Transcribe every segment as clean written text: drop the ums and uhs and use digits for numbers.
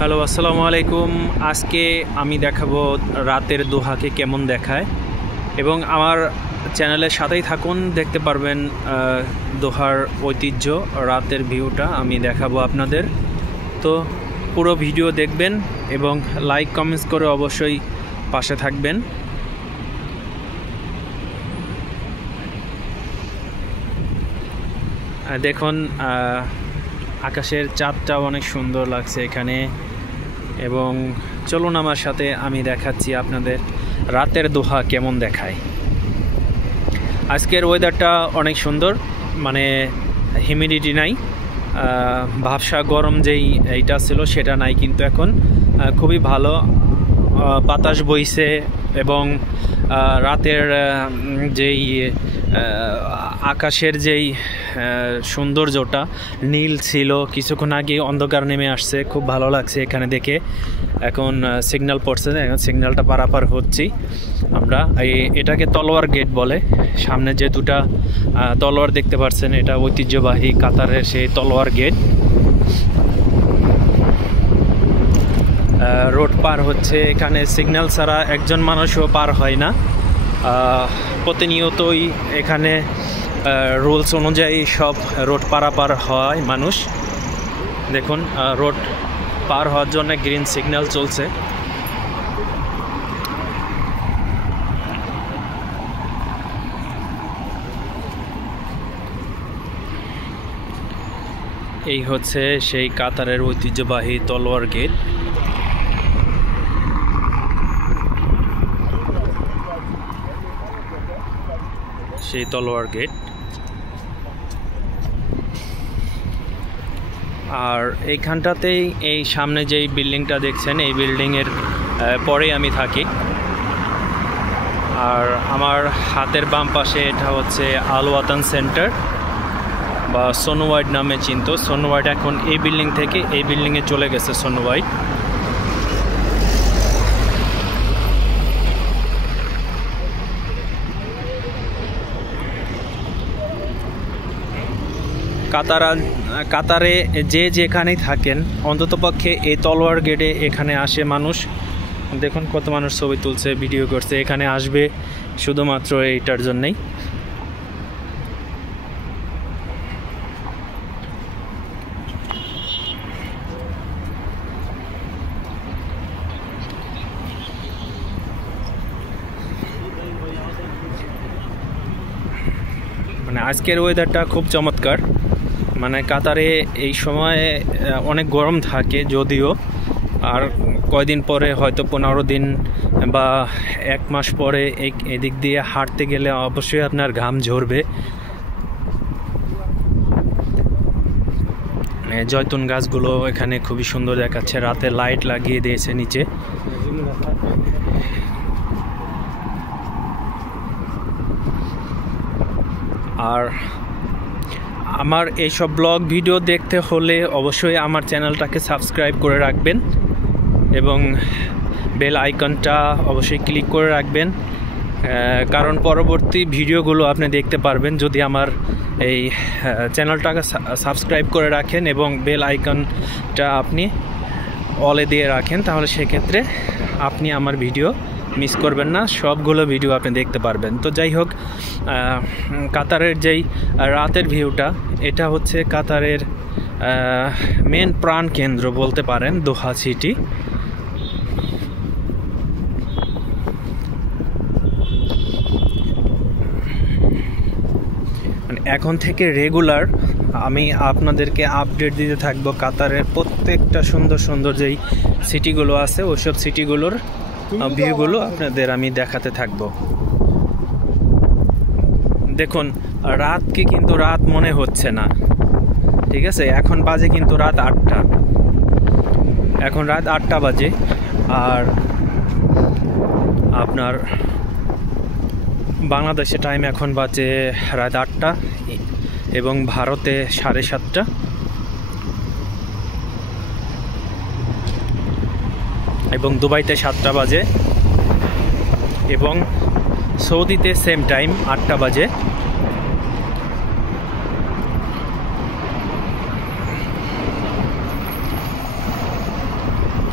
Hello, আসসালামু আলাইকুম। আজকে আমি দেখাবো রাতের দোহাকে কেমন দেখায়, এবং আমার চ্যানেলের সাথেই থাকুন, দেখতে পারবেন দোহার ঐতিহ্য রাতের ভিউটা আমি দেখাবো আপনাদের। তো পুরো ভিডিও দেখবেন এবং লাইক কমেন্টস করে অবশ্যই পাশে থাকবেন। দেখুন আকাশের চাঁদটাও অনেক সুন্দর লাগছে এখানে, এবং চলুন আমার সাথে আমি দেখাচ্ছি আপনাদের রাতের দোহা কেমন দেখায়। আজকের ওয়েদারটা অনেক সুন্দর, মানে হিউমিডিটি নাই, ভাবসা গরম যেই এইটা ছিল সেটা নাই, কিন্তু এখন খুবই ভালো বাতাস বইছে, এবং রাতের যেই আকাশের যেই সৌন্দর্যটা নীল ছিল, কিছুক্ষণ আগে অন্ধকার নেমে আসছে, খুব ভালো লাগছে এখানে দেখে। এখন সিগন্যাল পড়ছে, এখন সিগন্যালটা পারাপার হচ্ছি আমরা। এটাকে তলোয়ার গেট বলে। সামনে যে দুটা তলোয়ার দেখতে পাচ্ছেন, এটা ঐতিহ্যবাহী কাতারের সেই তলোয়ার গেট। রোড পার হচ্ছে, এখানে সিগন্যাল ছাড়া একজন মানুষও পার হয় না। প্রতিনিয়তই এখানে রুলস অনুযায়ী সব রোড পারাপার হয় মানুষ। দেখুন রোড পার হওয়ার জন্য গ্রিন সিগন্যাল চলছে। এই হচ্ছে সেই কাতারের ঐতিহ্যবাহী তলোয়ার গেট। সেই তলোয়ার গেট। আর এইখানটাতেই এই সামনে যেই বিল্ডিংটা দেখছেন, এই বিল্ডিংয়ের পরেই আমি থাকি। আর আমার হাতের বাম পাশে এটা হচ্ছে আল ওয়াতান সেন্টার বা সোনো ওয়াইড নামে চিনত। সোনো ওয়াইড এখন এই বিল্ডিং থেকে এই বিল্ডিংয়ে চলে গেছে সোনো ওয়াইড। কাতারে যে যেখানেই থাকেন, অন্ততপক্ষে এই তলোয়ার গেটে এখানে আসে মানুষ। দেখুন কত মানুষ ছবি তুলছে, ভিডিও করছে, এখানে আসবে শুধুমাত্র এইটার জন্যেই। মানে আজকের ওয়েদারটা খুব চমৎকার। মানে কাতারে এই সময়ে অনেক গরম থাকে যদিও, আর কয়দিন পরে হয়তো 15 দিন বা 1 মাস পরে এদিক দিয়ে হাঁটতে গেলে অবশ্যই আপনার ঘাম ঝরবে। জয়তুন গাছগুলো এখানে খুবই সুন্দর দেখাচ্ছে, রাতে লাইট লাগিয়ে দিয়েছে নিচে। আর আমার এইসব ব্লগ ভিডিও দেখতে হলে অবশ্যই আমার চ্যানেলটাকে সাবস্ক্রাইব করে রাখবেন, এবং বেল আইকনটা অবশ্যই ক্লিক করে রাখবেন, কারণ পরবর্তী ভিডিওগুলো আপনি দেখতে পারবেন যদি আমার এই চ্যানেলটাকে সাবস্ক্রাইব করে রাখেন এবং বেল আইকনটা আপনি অলে দিয়ে রাখেন। তাহলে সেক্ষেত্রে আপনি আমার ভিডিও মিস করবেন না, সবগুলো ভিডিও আপনি দেখতে পারবেন। তো যাই হোক, কাতারের যেই রাতের ভিউটা, এটা হচ্ছে কাতারের মেন প্রাণ কেন্দ্র বলতে পারেন, দোহা সিটি। মানে এখন থেকে রেগুলার আমি আপনাদেরকে আপডেট দিতে থাকবো কাতারের প্রত্যেকটা সুন্দর সুন্দর যেই সিটিগুলো আছে, ওইসব সিটিগুলোর ভিউগুলো আপনাদের আমি দেখাতে থাকবো। দেখুন রাতকে কিন্তু রাত মনে হচ্ছে না, ঠিক আছে? এখন বাজে কিন্তু রাত 8টা, এখন রাত 8টা বাজে। আর আপনার বাংলাদেশে টাইম এখন বাজে রাত 8টা, এবং ভারতে 7:30, এবং দুবাইতে 7টা বাজে, এবং সৌদিতে সেম টাইম 8টা বাজে।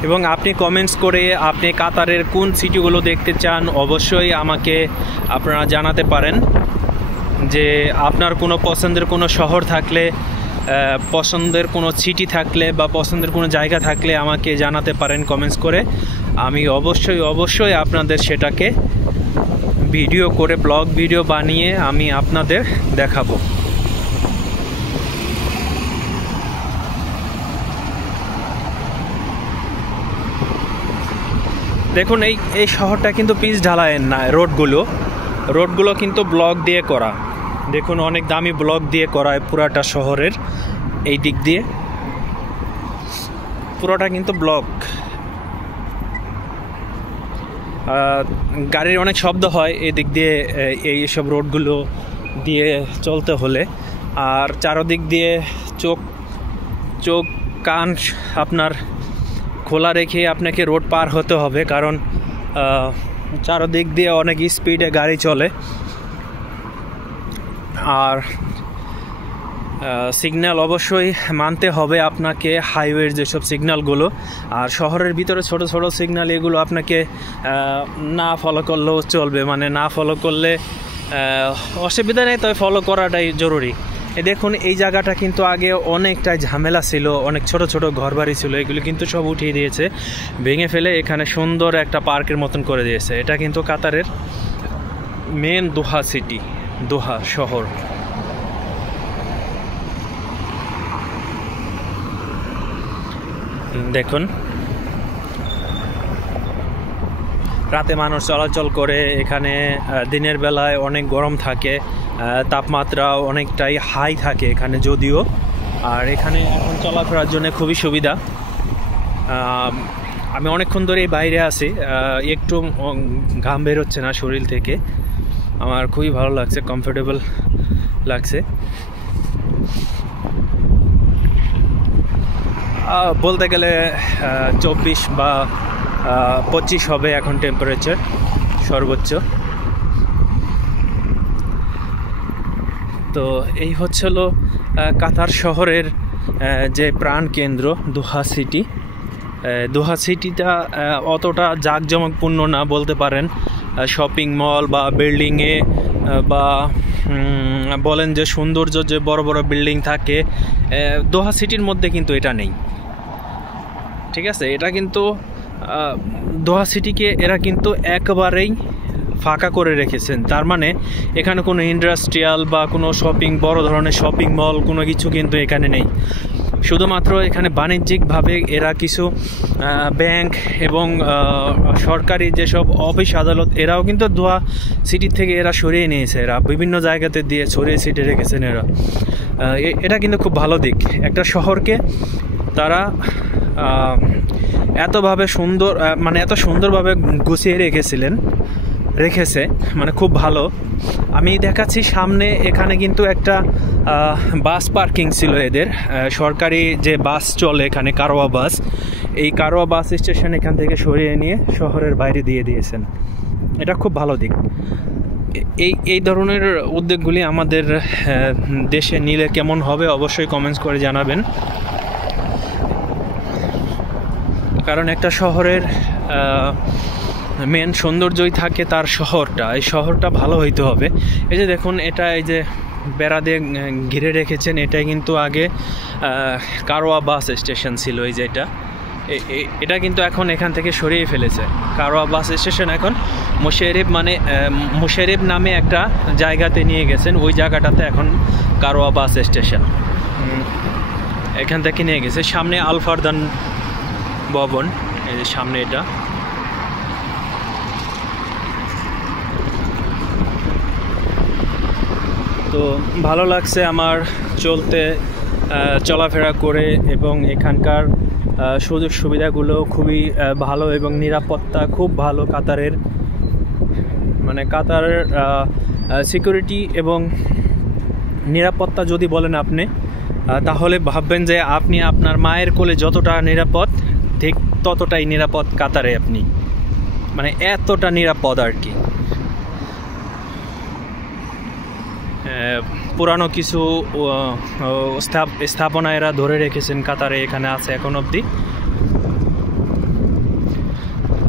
এবং আপনি কমেন্টস করে আপনি কাতারের কোন সিটিগুলো দেখতে চান অবশ্যই আমাকে আপনারা জানাতে পারেন। যে আপনার কোনো পছন্দের কোনো শহর থাকলে, পছন্দের কোনো সিটি থাকলে বা পছন্দের কোনো জায়গা থাকলে আমাকে জানাতে পারেন কমেন্টস করে। আমি অবশ্যই আপনাদের সেটাকে ভিডিও করে, ব্লগ ভিডিও বানিয়ে আমি আপনাদের দেখাবো। দেখুন এই শহরটা কিন্তু পিচ ঢালাইয়ের না, রোডগুলো কিন্তু ব্লক দিয়ে করা। দেখুন অনেক দামি ব্লক দিয়ে করা পুরাটা শহরের এই দিক দিয়ে, পুরোটা কিন্তু ব্লক। গাড়ির অনেক শব্দ হয় এই দিক দিয়ে, এইসব রোডগুলো দিয়ে চলতে হলে। আর চারদিক দিয়ে চোখ কান আপনার খোলা রেখে আপনাকে রোড পার হতে হবে, কারণ চারদিক দিয়ে অনেক স্পিডে গাড়ি চলে। আর সিগন্যাল অবশ্যই মানতে হবে আপনাকে, হাইওয়ের যেসব সিগন্যালগুলো। আর শহরের ভিতরে ছোট সিগন্যাল এগুলো আপনাকে না ফলো করলেও চলবে, মানে না ফলো করলে অসুবিধা নেই, তবে ফলো করাটাই জরুরি। দেখুন এই জায়গাটা কিন্তু আগে অনেকটাই ঝামেলা ছিল, অনেক ছোট ঘরবাড়ি ছিল, এগুলো কিন্তু সব উঠিয়ে দিয়েছে, ভেঙে ফেলে এখানে সুন্দর একটা পার্কের মতন করে দিয়েছে। এটা কিন্তু কাতারের মেন দোহা সিটি, দোহা শহর। দেখুন রাতে মানুষ চলাচল করে এখানে, দিনের বেলায় অনেক গরম থাকে, তাপমাত্রা অনেকটাই হাই থাকে এখানে যদিও। আর এখানে এখন চলাফেরার জন্য খুবই সুবিধা। আমি অনেকক্ষণ ধরে বাইরে আছি, একটু ঘাম বেরোচ্ছে না শরীর থেকে, আমার খুবই ভালো লাগছে, কমফোর্টেবল লাগছে। বলতে গেলে 24 বা 25 হবে এখন টেম্পারেচার সর্বোচ্চ। তো এই হচ্ছিল কাতার শহরের যে প্রাণ কেন্দ্র দোহা সিটি। দোহা সিটিটা অতটা জাঁকজমকপূর্ণ না বলতে পারেন, শপিং মল বা বিল্ডিংয়ে বা বলেন যে সৌন্দর্য যে বড় বিল্ডিং থাকে, দোহা সিটির মধ্যে কিন্তু এটা নেই। ঠিক আছে, এটা কিন্তু দোহা সিটিকে এরা কিন্তু একেবারেই ফাঁকা করে রেখেছেন। তার মানে এখানে কোনো ইন্ডাস্ট্রিয়াল বা কোনো বড় ধরনের শপিং মল কোনো কিছু কিন্তু এখানে নেই। শুধুমাত্র এখানে বাণিজ্যিকভাবে এরা কিছু ব্যাংক এবং সরকারি যেসব অফিস আদালত এরাও কিন্তু দোহা সিটি থেকে এরা সরিয়ে নিয়েছে, এরা বিভিন্ন জায়গাতে দিয়ে ছড়িয়ে ছিটিয়ে রেখেছেন এরা। এটা কিন্তু খুব ভালো দিক, একটা শহরকে তারা এতভাবে সুন্দর, মানে এত সুন্দরভাবে গুছিয়ে রেখেছে, মানে খুব ভালো। আমি দেখাচ্ছি সামনে, এখানে কিন্তু একটা বাস পার্কিং ছিল এদের, সরকারি যে বাস চলে এখানে, কারওয়া বাস। এই কারওয়া বাস স্টেশন এখান থেকে সরিয়ে নিয়ে শহরের বাইরে দিয়ে দিয়েছেন, এটা খুব ভালো দিক। এই ধরনের উদ্যোগগুলি আমাদের দেশে নিলে কেমন হবে অবশ্যই কমেন্টস করে জানাবেন। কারণ একটা শহরের মেন সৌন্দর্যই থাকে তার শহরটা, এই শহরটা ভালো হইতে হবে। এই যে দেখুন, এটা এই যে বেড়া দিয়ে ঘিরে রেখেছেন, এটাই কিন্তু আগে কারওয়া বাস স্টেশন ছিল। এই যে এটা কিন্তু এখন এখান থেকে সরিয়ে ফেলেছে। কারওয়া বাস স্টেশন এখন মুশারিফ নামে একটা জায়গাতে নিয়ে গেছেন, ওই জায়গাটাতে এখন কারওয়া বাস স্টেশন এখান থেকে নিয়ে গেছে। সামনে আল ফারদান ভবন, এই যে সামনে এটা। তো ভালো লাগছে আমার চলাফেরা করে, এবং এখানকার সুযোগ সুবিধাগুলো খুবই ভালো এবং নিরাপত্তা খুব ভালো কাতারের, মানে কাতারের সিকিউরিটি এবং নিরাপত্তা যদি বলেন আপনি, তাহলে ভাববেন যে আপনি আপনার মায়ের কোলে যতটা নিরাপদ, ঠিক ততটাই নিরাপদ কাতারে আপনি, মানে এতটা নিরাপদ আর কি। পুরানো কিছু স্থাপনা এরা ধরে রেখেছেন কাতারে, এখানে আছে এখন অবধি।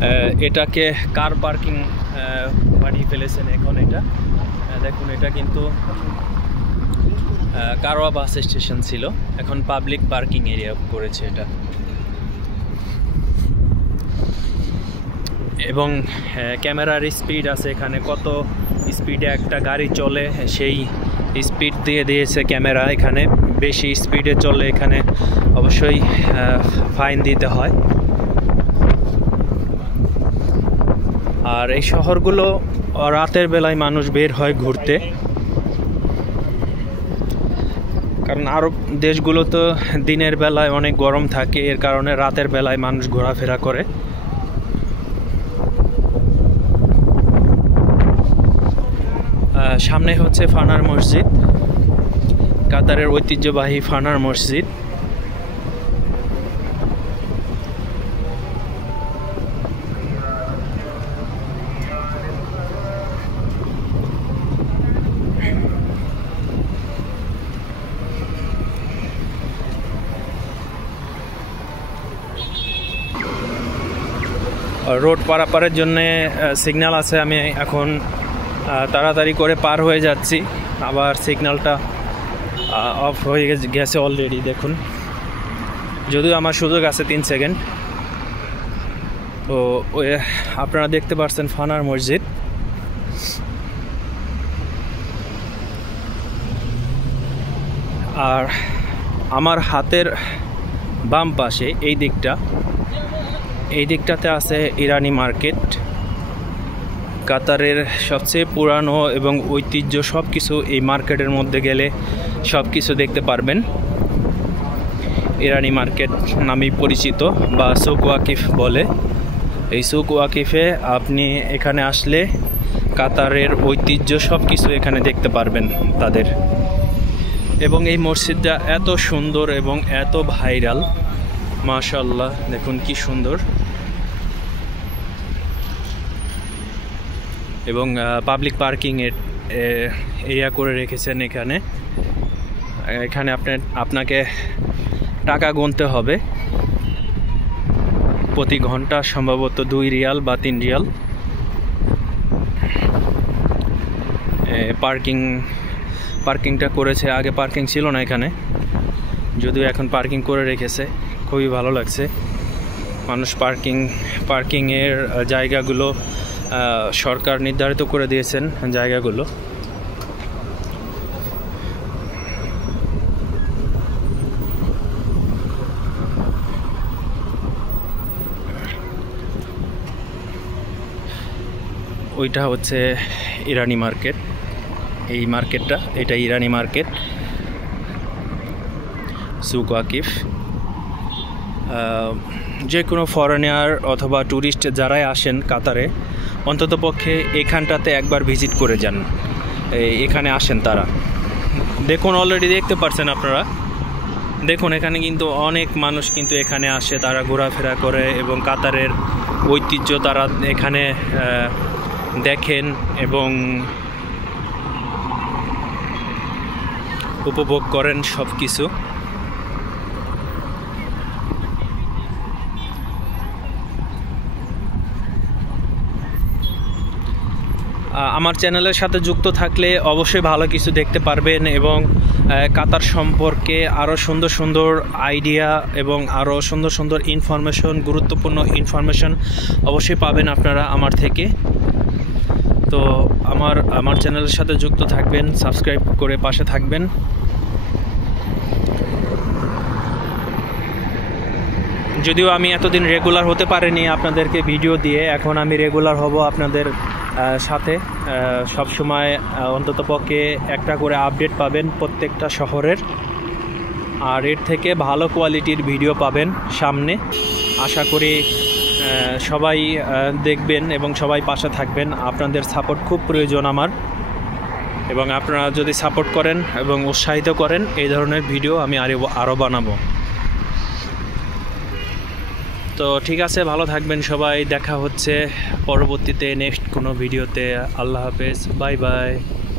এটাকে কার পার্কিং বানিয়ে ফেলেছেন এখন। এটা দেখুন, এটা কিন্তু কারওয়া বাস স্টেশন ছিল, এখন পাবলিক পার্কিং এরিয়া করেছে এটা। এবং ক্যামেরার স্পিড আছে এখানে, কত স্পিডে একটা গাড়ি চলে সেই স্পিড দিয়ে দিয়েছে ক্যামেরা। এখানে বেশি স্পিডে চলে এখানে অবশ্যই ফাইন দিতে হয়। আর এই শহরগুলো রাতের বেলায় মানুষ বের হয় ঘুরতে, কারণ আরব দেশগুলো তো দিনের বেলায় অনেক গরম থাকে, এর কারণে রাতের বেলায় মানুষ ঘোরাফেরা করে। সামনে হচ্ছে ফানার মসজিদ, কাতারের ঐতিহ্যবাহী ফানার মসজিদ। রোড পারাপারের জন্য সিগন্যাল আছে, আমি এখন তাড়াতাড়ি করে পার হয়ে যাচ্ছি। আবার সিগন্যালটা অফ হয়ে গেছে অলরেডি, দেখুন। যদিও আমার সুযোগ আছে 3 সেকেন্ড। তো আপনারা দেখতে পাচ্ছেন ফানার মসজিদ। আর আমার হাতের বাম পাশে এই দিকটাতে আছে ইরানি মার্কেট। কাতারের সবচেয়ে পুরানো এবং ঐতিহ্য সব কিছু এই মার্কেটের মধ্যে গেলে সব কিছু দেখতে পারবেন। ইরানি মার্কেট নামেই পরিচিত, বা সুক ওয়াকিফ বলে। এই সুক ওয়াকিফে আপনি এখানে আসলে কাতারের ঐতিহ্য সব কিছু এখানে দেখতে পারবেন তাদের। এবং এই মসজিদটা এত সুন্দর এবং এত ভাইরাল, মাশাআল্লাহ, দেখুন কি সুন্দর। এবং পাবলিক পার্কিং এরিয়া করে রেখেছেন এখানে। এখানে আপনাকে টাকা গুনতে হবে, প্রতি ঘন্টা সম্ভবত 2 রিয়াল বা 3 রিয়াল। পার্কিংটা করেছে, আগে পার্কিং ছিল না এখানে, যদিও এখন পার্কিং করে রেখেছে। খুবই ভালো লাগছে। মানুষ পার্কিংয়ের জায়গাগুলো সরকার নির্ধারিত করে দিয়েছেন জায়গাগুলো। ওইটা হচ্ছে ইরানি মার্কেট, এই মার্কেটটা, এটা ইরানি মার্কেট, সুক ওয়াকিফ। যে কোনো ফরেনার অথবা ট্যুরিস্ট যারাই আসেন কাতারে, অন্ততপক্ষে এখানটাতে একবার ভিজিট করে যান, এখানে আসেন তারা। দেখুন, অলরেডি দেখতে পাচ্ছেন আপনারা, দেখুন এখানে কিন্তু অনেক মানুষ কিন্তু এখানে আসে, তারা ঘোরাফেরা করে এবং কাতারের ঐতিহ্য তারা এখানে দেখেন এবং উপভোগ করেন সব কিছু। আমার চ্যানেলের সাথে যুক্ত থাকলে অবশ্যই ভালো কিছু দেখতে পারবেন এবং কাতার সম্পর্কে আরও সুন্দর সুন্দর আইডিয়া এবং আরও সুন্দর সুন্দর ইনফরমেশন, গুরুত্বপূর্ণ ইনফরমেশন অবশ্যই পাবেন আপনারা আমার থেকে। তো আমার চ্যানেলের সাথে যুক্ত থাকবেন, সাবস্ক্রাইব করে পাশে থাকবেন। যদিও আমি এতদিন রেগুলার হতে পারিনি আপনাদেরকে ভিডিও দিয়ে, এখন আমি রেগুলার হব আপনাদের সাথে। সব সময় অন্ততপক্ষে একটা করে আপডেট পাবেন প্রত্যেকটা শহরের, আর এর থেকে ভালো কোয়ালিটির ভিডিও পাবেন সামনে। আশা করি সবাই দেখবেন এবং সবাই পাশে থাকবেন। আপনাদের সাপোর্ট খুব প্রয়োজন আমার, এবং আপনারা যদি সাপোর্ট করেন এবং উৎসাহিত করেন, এই ধরনের ভিডিও আমি আরও বানাবো। তো ঠিক আছে, ভালো থাকবেন সবাই, দেখা হচ্ছে পরবর্তীতে নেক্সট কোনো ভিডিওতে। আল্লাহ হাফেজ, বাই বাই।